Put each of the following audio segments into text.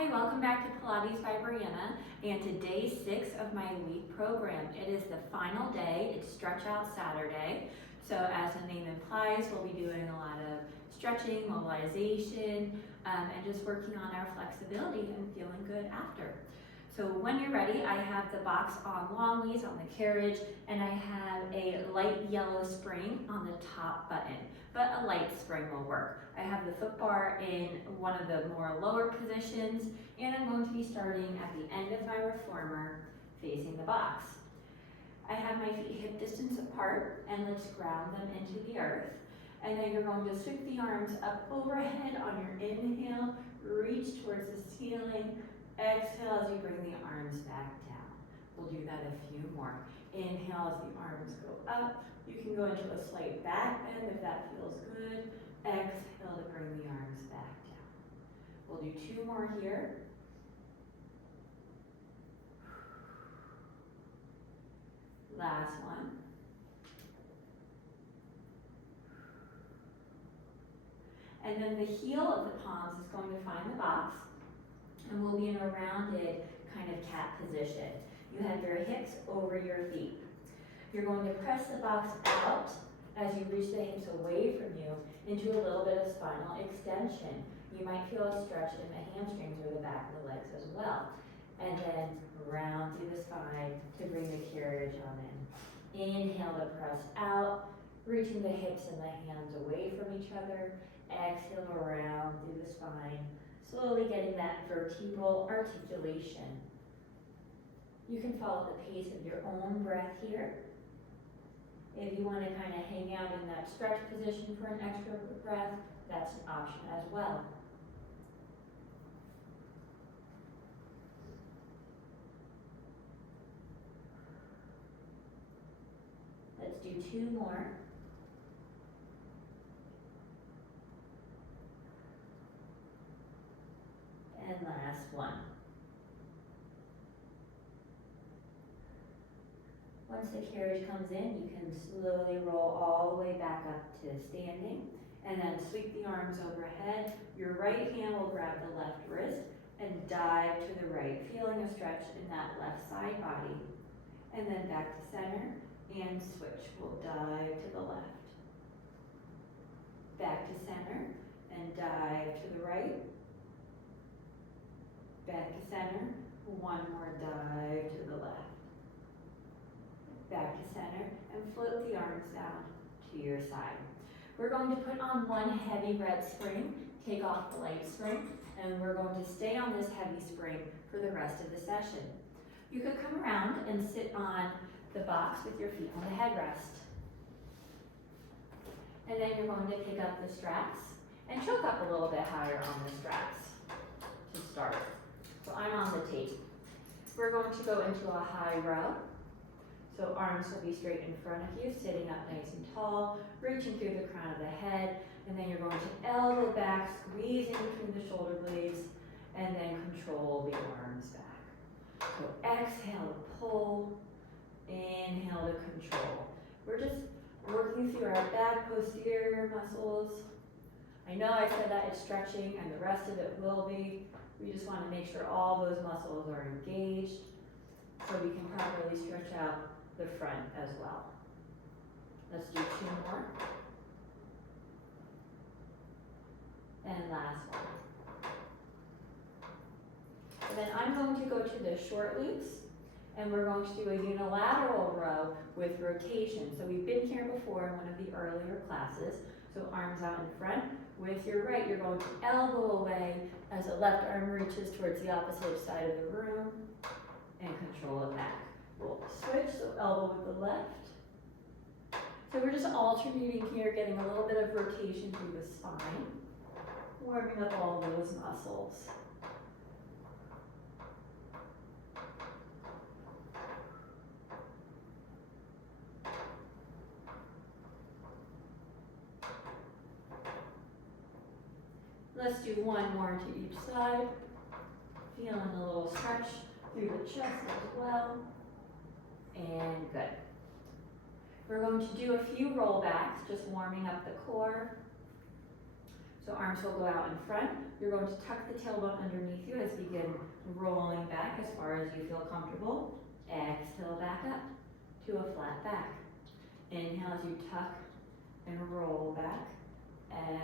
Hi, welcome back to Pilates by Brianna and to day 6 of my week program. It is the final day. It's Stretch Out Saturday. So as the name implies, we'll be doing a lot of stretching, mobilization, and just working on our flexibility and feeling good after. So when you're ready, I have the box on long leads on the carriage, and I have a light yellow spring on the top button, but a light spring will work. I have the foot bar in one of the more lower positions, and I'm going to be starting at the end of my reformer facing the box. I have my feet hip distance apart, and let's ground them into the earth. And then you're going to sweep the arms up overhead on your inhale, reach towards the ceiling. Exhale as you bring the arms back down. We'll do that a few more. Inhale as the arms go up. You can go into a slight back bend if that feels good. Exhale to bring the arms back down. We'll do 2 more here. Last one. And then the heel of the palms is going to find the box, and we'll be in a rounded kind of cat position. You have your hips over your feet. You're going to press the box out as you reach the hips away from you into a little bit of spinal extension. You might feel a stretch in the hamstrings or the back of the legs as well. And then round through the spine to bring the carriage on in. Inhale to press out, reaching the hips and the hands away from each other. Exhale around through the spine. Slowly getting that vertebral articulation. You can follow the pace of your own breath here. If you want to kind of hang out in that stretch position for an extra breath, that's an option as well. Let's do 2 more. And last one. Once the carriage comes in, you can slowly roll all the way back up to standing, and then sweep the arms overhead. Your right hand will grab the left wrist and dive to the right, feeling a stretch in that left side body. And then back to center and switch. We'll dive to the left. Back to center and dive to the right. Back to center, 1 more dive to the left. Back to center and float the arms down to your side. We're going to put on 1 heavy red spring, take off the light spring, and we're going to stay on this heavy spring for the rest of the session. You could come around and sit on the box with your feet on the headrest. And then you're going to pick up the straps and choke up a little bit higher on the straps to start. So I'm on the tape. We're going to go into a high row. So arms will be straight in front of you, sitting up nice and tall, reaching through the crown of the head, and then you're going to elbow back, squeezing between the shoulder blades, and then control the arms back. So exhale to pull, inhale to control. We're just working through our back posterior muscles. I know I said that it's stretching, and the rest of it will be. We just want to make sure all those muscles are engaged so we can properly stretch out the front as well. Let's do 2 more. And last one. And then I'm going to go to the short loops, and we're going to do a unilateral row with rotation. So we've been here before in one of the earlier classes. So arms out in front. With your right, you're going to elbow away as the left arm reaches towards the opposite side of the room and control it back. We'll switch, so elbow with the left. So we're just alternating here, getting a little bit of rotation through the spine, warming up all those muscles. Let's do 1 more to each side. Feeling a little stretch through the chest as well. And good. We're going to do a few rollbacks, just warming up the core. So So arms will go out in front. You're going to tuck the tailbone underneath you as you begin rolling back as far as you feel comfortable. Exhale back up to a flat back. Inhale as you tuck and roll back.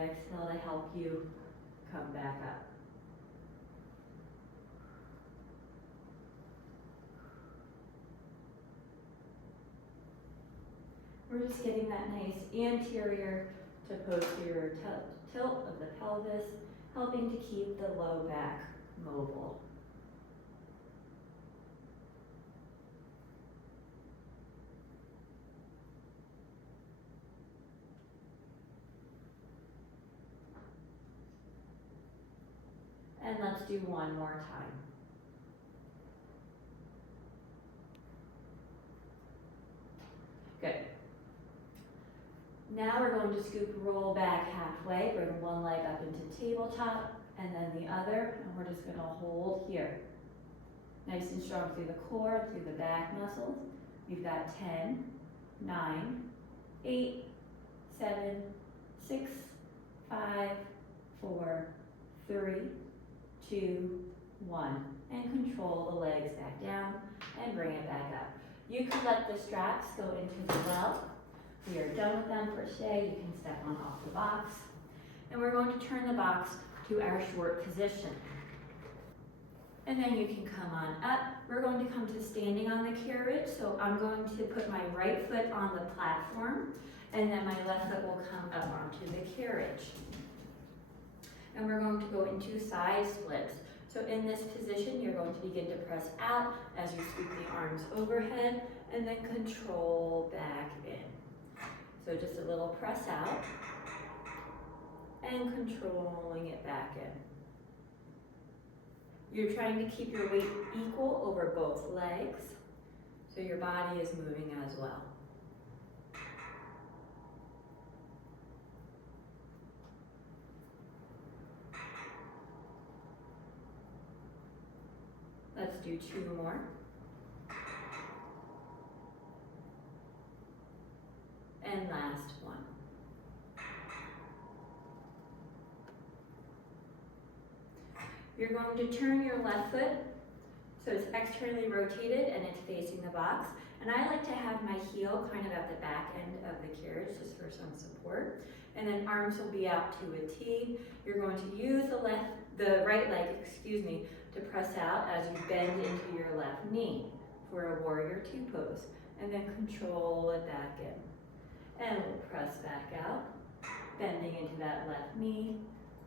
Exhale to help you come back up. We're just getting that nice anterior to posterior tilt of the pelvis, helping to keep the low back mobile. And let's do one more time. Good. Now we're going to scoop, roll back halfway, bring one leg up into tabletop, and then the other, and we're just gonna hold here. Nice and strong through the core, through the back muscles. We've got 10, 9, 8, 7, 6, 5, 4, 3, 2, 1. And control the legs back down and bring it back up. You can let the straps go into the well. We are done with them for today. You can step on off the box. And we're going to turn the box to our short position. And then you can come on up. We're going to come to standing on the carriage. So I'm going to put my right foot on the platform, and then my left foot will come up onto the carriage. And we're going to go into side splits. So in this position, you're going to begin to press out as you sweep the arms overhead, and then control back in. So just a little press out, and controlling it back in. You're trying to keep your weight equal over both legs, so your body is moving as well. Let's do 2 more. And last one. You're going to turn your left foot so it's externally rotated and it's facing the box. And I like to have my heel kind of at the back end of the carriage just for some support. And then arms will be out to a T. You're going to use the right leg, to press out as you bend into your left knee for a warrior 2 pose. And then control it back in. And we'll press back out, bending into that left knee,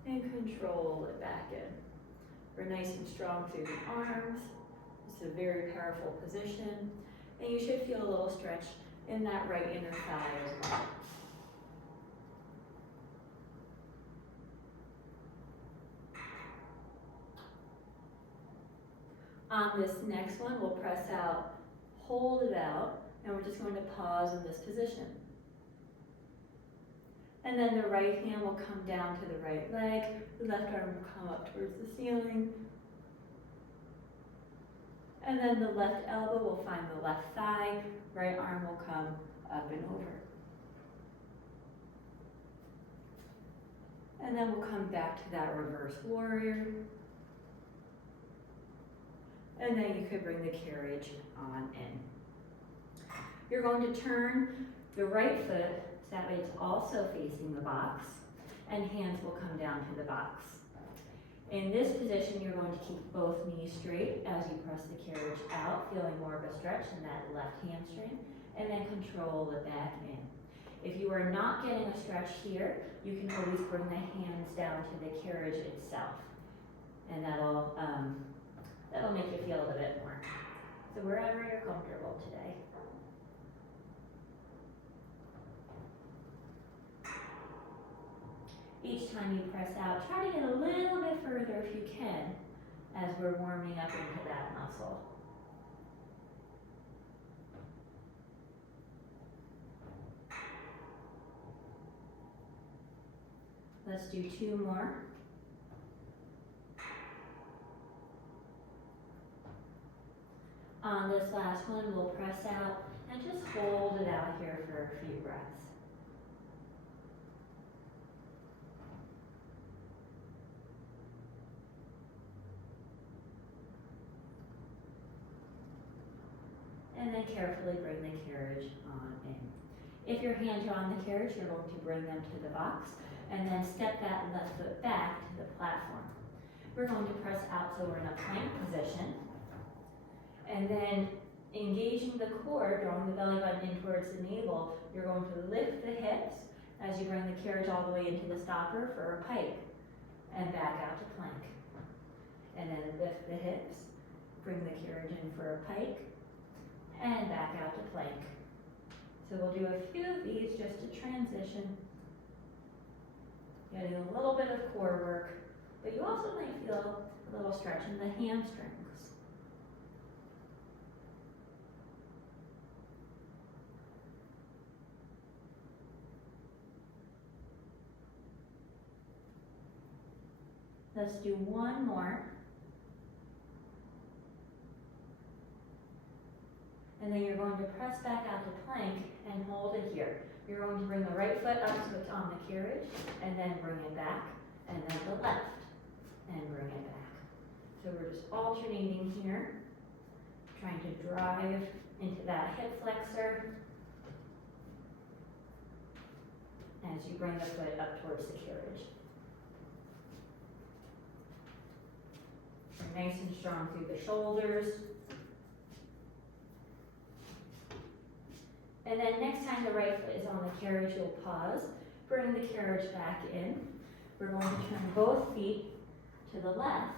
and control it back in. We're nice and strong through the arms. It's a very powerful position. And you should feel a little stretch in that right inner thigh as well. On this next one, we'll press out, hold it out, and we're just going to pause in this position. And then the right hand will come down to the right leg, the left arm will come up towards the ceiling, and then the left elbow will find the left thigh, right arm will come up and over. And then we'll come back to that reverse warrior. And then you could bring the carriage on in. You're going to turn the right foot so that way it's also facing the box, and hands will come down to the box. In this position, you're going to keep both knees straight as you press the carriage out, feeling more of a stretch in that left hamstring, and then control it back in. If you are not getting a stretch here, you can always bring the hands down to the carriage itself, and that'll make you feel a bit more. So wherever you're comfortable today. Each time you press out, try to get a little bit further if you can as we're warming up into that muscle. Let's do 2 more. On this last one, we'll press out and just hold it out here for a few breaths. then carefully bring the carriage on in. If your hands are on the carriage, you're going to bring them to the box and then step that left foot back to the platform. We're going to press out so we're in a plank position. And then engaging the core, drawing the belly button in towards the navel, you're going to lift the hips as you bring the carriage all the way into the stopper for a pike and back out to plank. And then lift the hips, bring the carriage in for a pike and back out to plank. So we'll do a few of these just to transition. Getting a little bit of core work, but you also might feel a little stretch in the hamstrings. Let's do one more. And then you're going to press back out to plank and hold it here. You're going to bring the right foot up so it's on the carriage, and then bring it back, and then the left, and bring it back. So we're just alternating here, trying to drive into that hip flexor as you bring the foot up towards the carriage. Nice and strong through the shoulders. And then next time the right foot is on the carriage, you'll pause, bring the carriage back in. We're going to turn both feet to the left,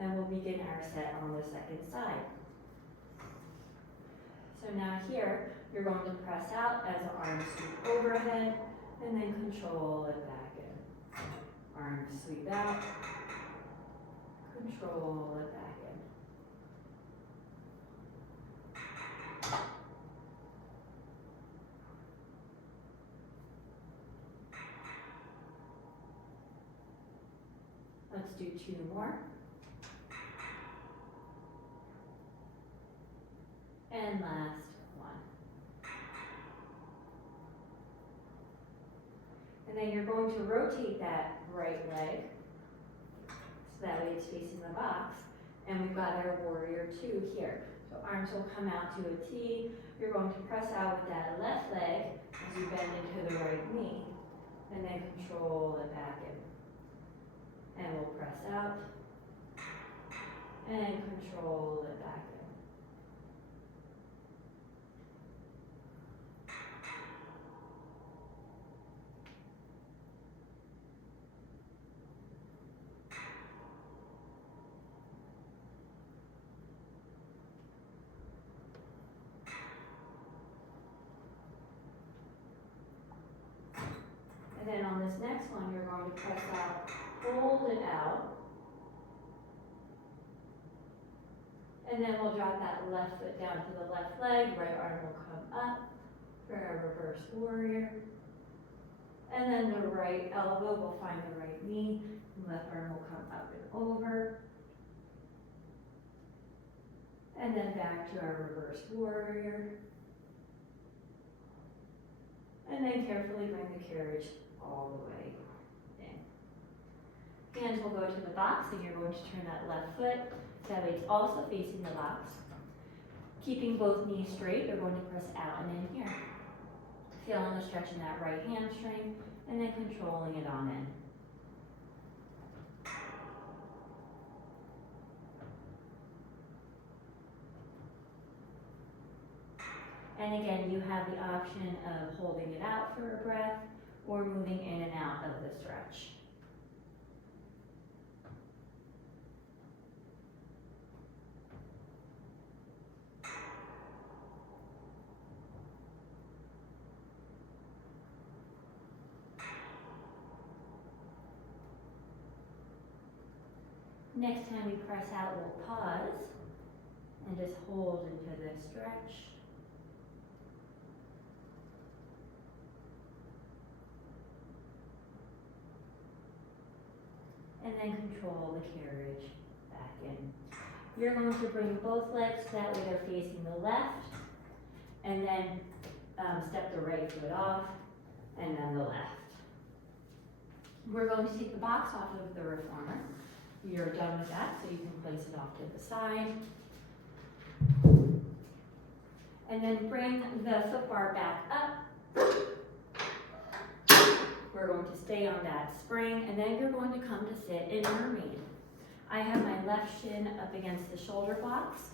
and we'll begin our set on the second side. So now here, you're going to press out as the arms sweep overhead, and then control it back in. Arms sweep out, control it back in. Let's do two more. And last one. And then you're going to rotate that right leg so that way it's facing the box. And we've got our warrior two here. So arms will come out to a T. You're going to press out with that left leg as you bend into the right knee. And then control it back in. And we'll press out and control it back in. And then on this next one, you're going to press out, hold it out, and then we'll drop that left foot down to the left leg, right arm will come up for a reverse warrior, and then the right elbow will find the right knee, left arm will come up and over, and then back to our reverse warrior, and then carefully bring the carriage all the way in. Hands will go to the box, and you're going to turn that left foot so that way it's also facing the box. Keeping both knees straight, you're going to press out and in here. Feeling the stretch in that right hamstring, and then controlling it on in. And again, you have the option of holding it out for a breath or moving in and out of the stretch. Next time we press out, we'll pause and just hold into this stretch. And then control the carriage back in. You're going to bring both legs so that way they're facing the left, and then step the right foot off, and then the left. We're going to take the box off of the reformer. You're done with that, so you can place it off to the side. And then bring the foot bar back up. We're going to stay on that spring, and then you're going to come to sit in mermaid. I have my left shin up against the shoulder blocks.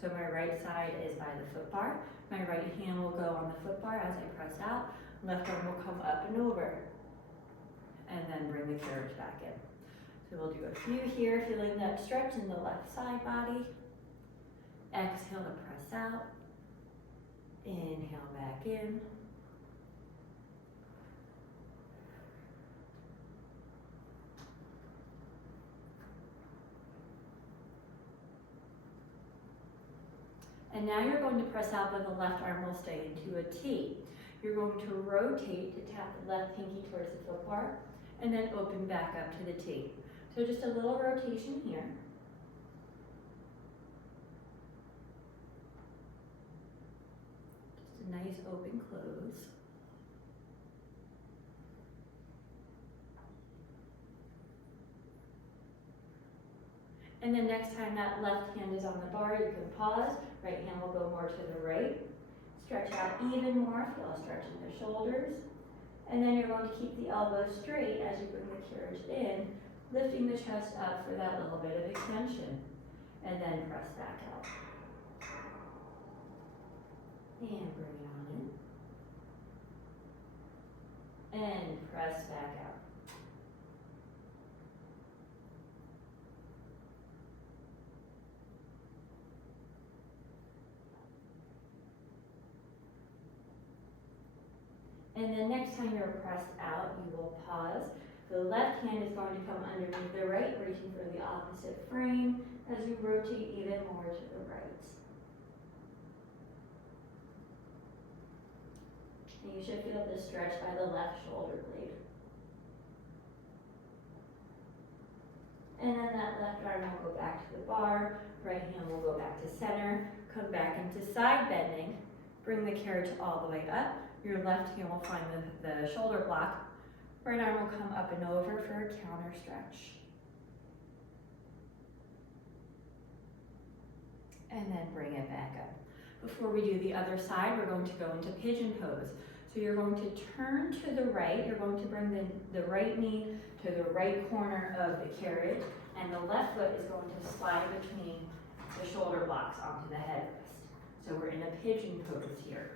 So my right side is by the foot bar. My right hand will go on the foot bar as I press out. Left arm will come up and over. And then bring the carriage back in. So we'll do a few here, feeling that stretch in the left side body. Exhale to press out. Inhale back in. And now you're going to press out, but the left arm will stay into a T. You're going to rotate to tap the left pinky towards the foot bar, and then open back up to the T. So just a little rotation here. Just a nice open close. And then next time that left hand is on the bar, you can pause. Right hand will go more to the right. Stretch out even more, feel a stretch in the shoulders. And then you're going to keep the elbows straight as you bring the carriage in, lifting the chest up for that little bit of extension. And then press back out. And bring it on in. And press back out. And then next time you're pressed out, you will pause. The left hand is going to come underneath the right, reaching for the opposite frame as you rotate even more to the right. And you should feel the stretch by the left shoulder blade. And then that left arm will go back to the bar, right hand will go back to center, come back into side bending, bring the carriage all the way up. Your left hand will find the shoulder block. Right arm will come up and over for a counter stretch. And then bring it back up. Before we do the other side, we're going to go into pigeon pose. So you're going to turn to the right. You're going to bring the right knee to the right corner of the carriage, and the left foot is going to slide between the shoulder blocks onto the headrest. So we're in a pigeon pose here.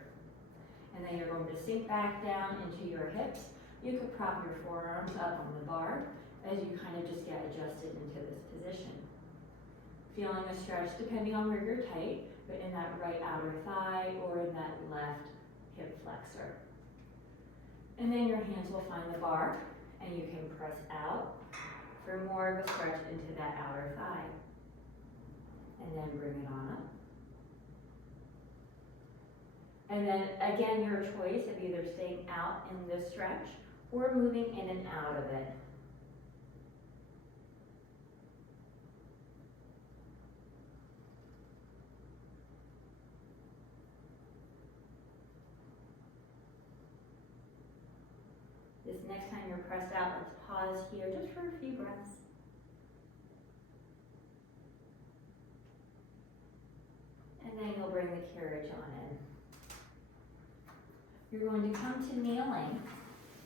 And then you're going to sink back down into your hips. You could prop your forearms up on the bar as you kind of just get adjusted into this position. Feeling a stretch depending on where you're tight, but in that right outer thigh or in that left hip flexor. And then your hands will find the bar and you can press out for more of a stretch into that outer thigh. And then bring it on up. And then again, your choice of either staying out in this stretch or moving in and out of it. This next time you're pressed out, let's pause here just for a few breaths. And then you'll bring the carriage on in. You're going to come to kneeling.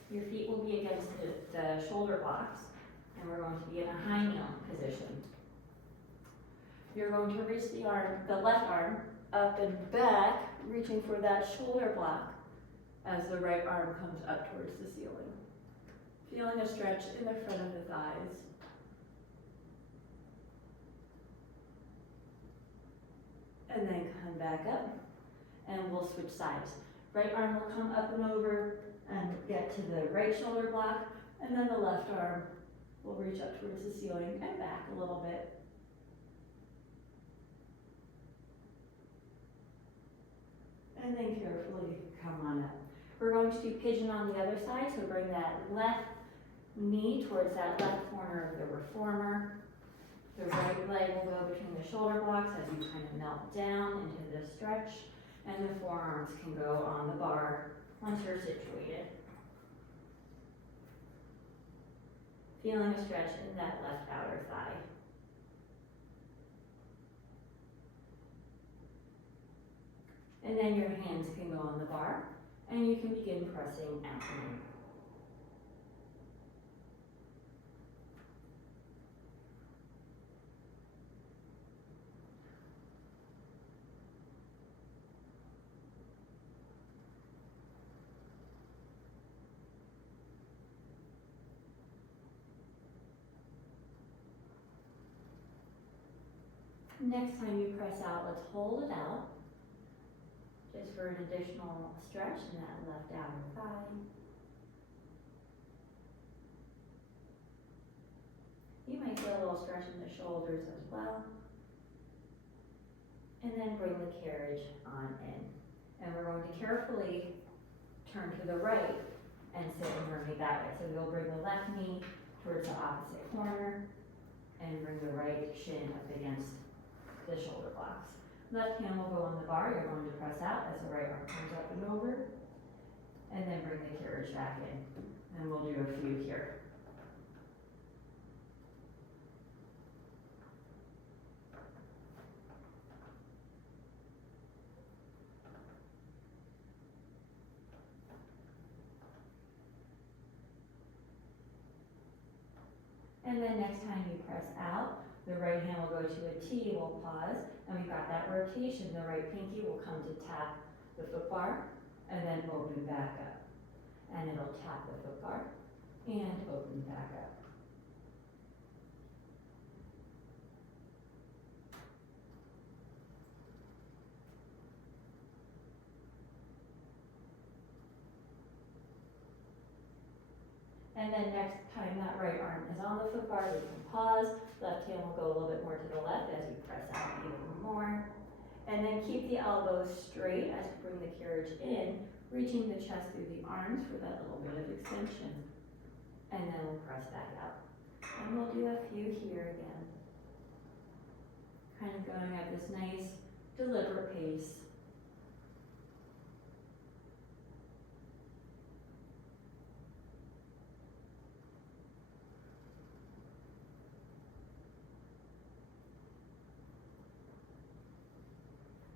Your feet will be against the shoulder blocks, and we're going to be in a high kneel position. You're going to reach the left arm up and back, reaching for that shoulder block as the right arm comes up towards the ceiling. Feeling a stretch in the front of the thighs. And then come back up, and we'll switch sides. Right arm will come up and over and get to the right shoulder block, and then the left arm will reach up towards the ceiling and back a little bit. And then carefully come on up. We're going to do pigeon on the other side, so bring that left knee towards that left corner of the reformer. The right leg will go between the shoulder blocks as you kind of melt down into the stretch. And the forearms can go on the bar once you're situated. Feeling a stretch in that left outer thigh. And And then your hands can go on the bar, and you can begin pressing out and in. Next time you press out, let's hold it out, just for an additional stretch in that left outer thigh. You might feel a little stretch in the shoulders as well. And then bring the carriage on in. And we're going to carefully turn to the right and sit firmly that way. So we'll bring the left knee towards the opposite corner and bring the right shin up against the shoulder blocks. Left hand will go on the bar. You're going to press out as the right arm comes up and over. And then bring the carriage back in. And we'll do a few here. And then next time you press out, the right hand will go to a T, we'll pause, and we've got that rotation. The right pinky will come to tap the foot bar, and then open back up. And it'll tap the foot bar, and open back up. And then next time that right arm is on the foot bar, we can pause. Left hand will go a little bit more to the left as you press out even more. And then keep the elbows straight as you bring the carriage in, reaching the chest through the arms for that little bit of extension. And then we'll press back out. And we'll do a few here again. Kind of going at this nice, deliberate pace.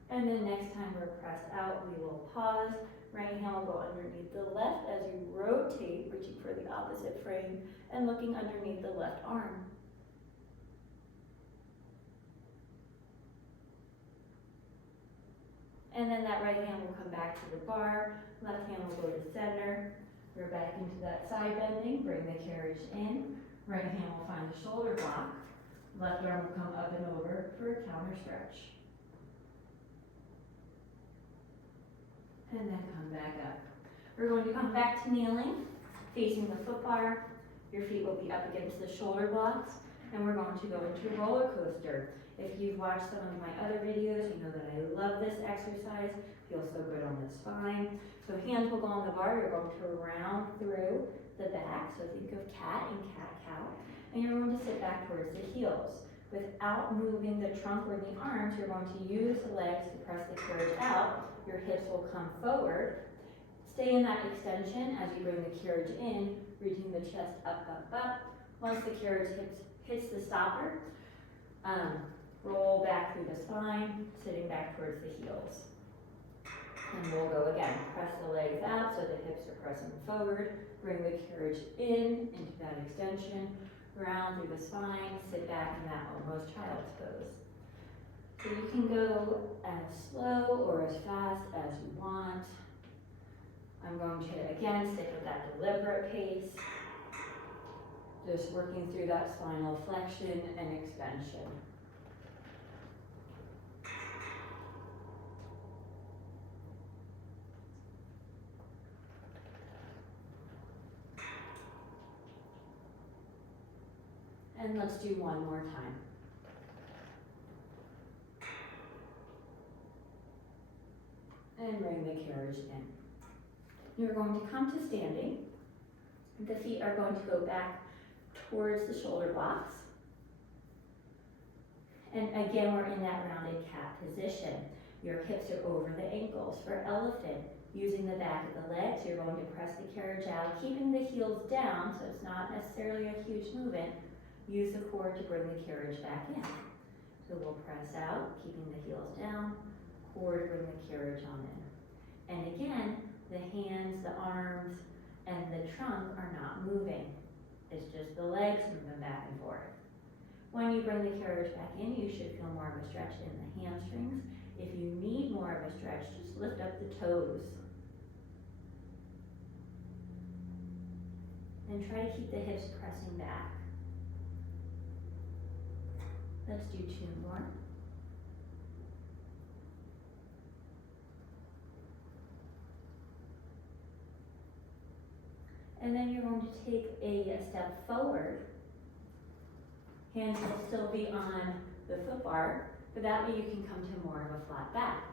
And then next time we're pressed out, we will pause. Right hand will go underneath the left as you rotate, reaching for the opposite frame and looking underneath the left arm. And then that right hand will come back to the bar. Left hand will go to center. We're back into that side bending. Bring the carriage in. Right hand will find the shoulder block. Left arm will come up and over for a counter stretch. And then come back up. We're going to come back to kneeling, facing the foot bar. Your feet will be up against the shoulder blocks, and we're going to go into roller coaster. If you've watched some of my other videos, you know that I love this exercise. Feels so good on the spine. So hands will go on the bar. You're going to round through the back. So think of cat and cat-cow. And you're going to sit back towards the heels. Without moving the trunk or the arms, you're going to use the legs to press the carriage out. Your hips will come forward. Stay in that extension as you bring the carriage in, reaching the chest up, up, up. Once the carriage hits the stopper, roll back through the spine, sitting back towards the heels. And we'll go again. Press the legs out so the hips are pressing forward. Bring the carriage in into that extension. Round through the spine, sit back in that almost child's pose. So you can go as slow or as fast as you want. I'm going to again stick with that deliberate pace. Just working through that spinal flexion and extension. And let's do one more time. And bring the carriage in. You're going to come to standing. The feet are going to go back towards the shoulder blocks. And again, we're in that rounded cat position. Your hips are over the ankles. For elephant, using the back of the legs, you're going to press the carriage out, keeping the heels down, so it's not necessarily a huge movement. Use the core to bring the carriage back in. So we'll press out, keeping the heels down, forward, bring the carriage on in. And again, the hands, the arms, and the trunk are not moving. It's just the legs moving back and forth. When you bring the carriage back in, you should feel more of a stretch in the hamstrings. If you need more of a stretch, just lift up the toes. And try to keep the hips pressing back. Let's do 2 more. And then you're going to take a step forward. Hands will still be on the foot bar, but that way you can come to more of a flat back.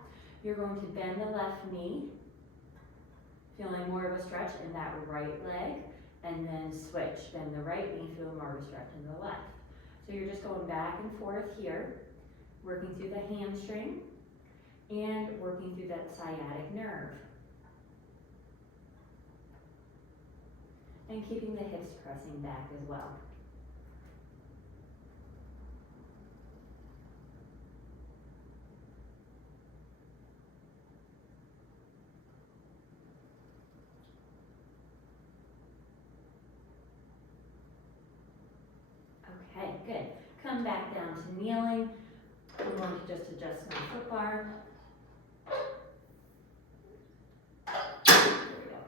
You're going to bend the left knee, feeling more of a stretch in that right leg, and then switch. Bend the right knee, feel more of a stretch in the left. So you're just going back and forth here, working through the hamstring and working through that sciatic nerve. And keeping the hips pressing back as well. Okay, good. Come back down to kneeling. I'm going to just adjust my foot bar. There we go.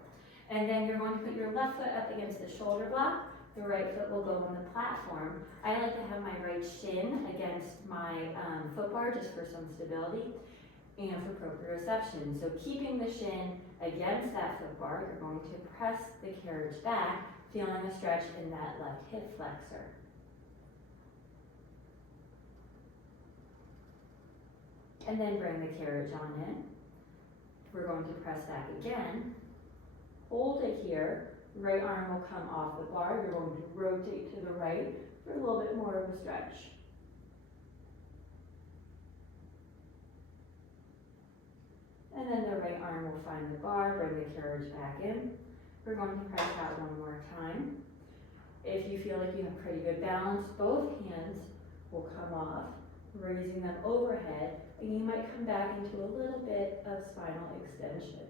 And then you're going to put your left foot up against the shoulder block. The right foot will go on the platform. I like to have my right shin against my foot bar just for some stability and for proprioception. So keeping the shin against that foot bar, you're going to press the carriage back, feeling a stretch in that left hip flexor. And then bring the carriage on in. We're going to press back again. Hold it here. Right arm will come off the bar. You're going to rotate to the right for a little bit more of a stretch. And then the right arm will find the bar, bring the carriage back in. We're going to press out one more time. If you feel like you have pretty good balance, both hands will come off, raising them overhead, and you might come back into a little bit of spinal extension.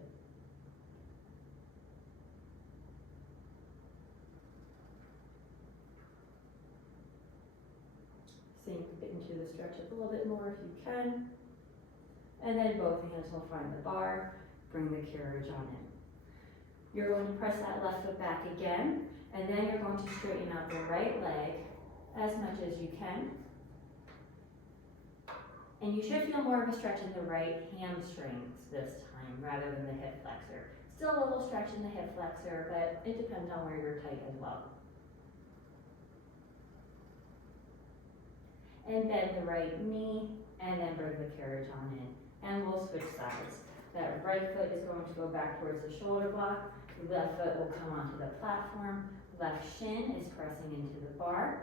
Sink into the stretch a little bit more if you can. And then both hands will find the bar, bring the carriage on in. You're going to press that left foot back again, and then you're going to straighten out the right leg as much as you can. And you should feel more of a stretch in the right hamstrings this time rather than the hip flexor. Still a little stretch in the hip flexor, but it depends on where you're tight as well. And bend the right knee, and then bring the carriage on in. And we'll switch sides. That right foot is going to go back towards the shoulder block. The left foot will come onto the platform. Left shin is pressing into the bar.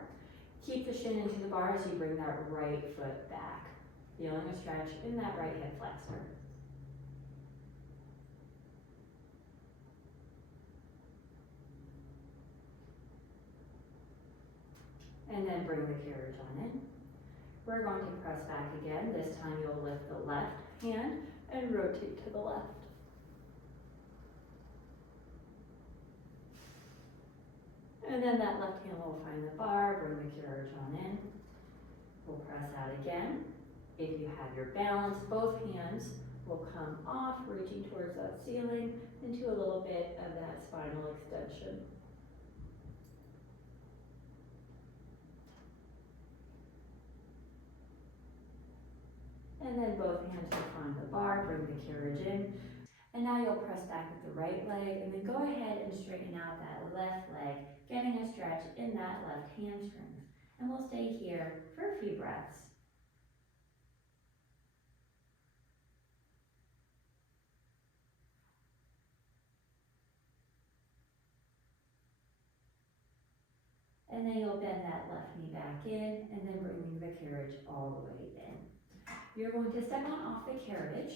Keep the shin into the bar as you bring that right foot back. Feeling a stretch in that right hip flexor. And then bring the carriage on in. We're going to press back again. This time you'll lift the left hand and rotate to the left. And then that left hand will find the bar, bring the carriage on in. We'll press out again. If you have your balance, both hands will come off, reaching towards that ceiling into a little bit of that spinal extension. And then both hands will find the bar, bring the carriage in. And now you'll press back with the right leg and then go ahead and straighten out that left leg, getting a stretch in that left hamstring. And we'll stay here for a few breaths. And then you'll bend that left knee back in and then bringing the carriage all the way in. You're going to step on off the carriage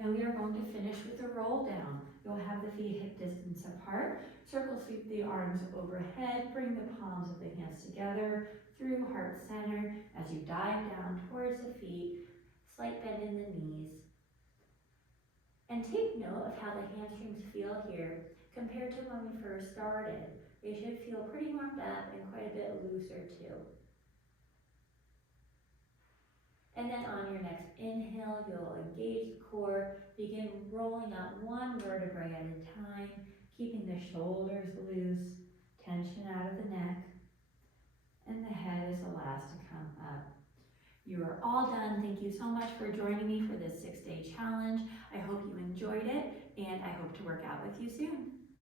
and we are going to finish with a roll down. You'll have the feet hip distance apart. Circle sweep the arms overhead. Bring the palms of the hands together through heart center as you dive down towards the feet. Slight bend in the knees. And take note of how the hamstrings feel here compared to when we first started. They should feel pretty warmed up and quite a bit looser too. And then on your next inhale, you'll engage the core, begin rolling up one vertebrae at a time, keeping the shoulders loose, tension out of the neck, and the head is the last to come up. You are all done. Thank you so much for joining me for this 6-day challenge. I hope you enjoyed it, and I hope to work out with you soon.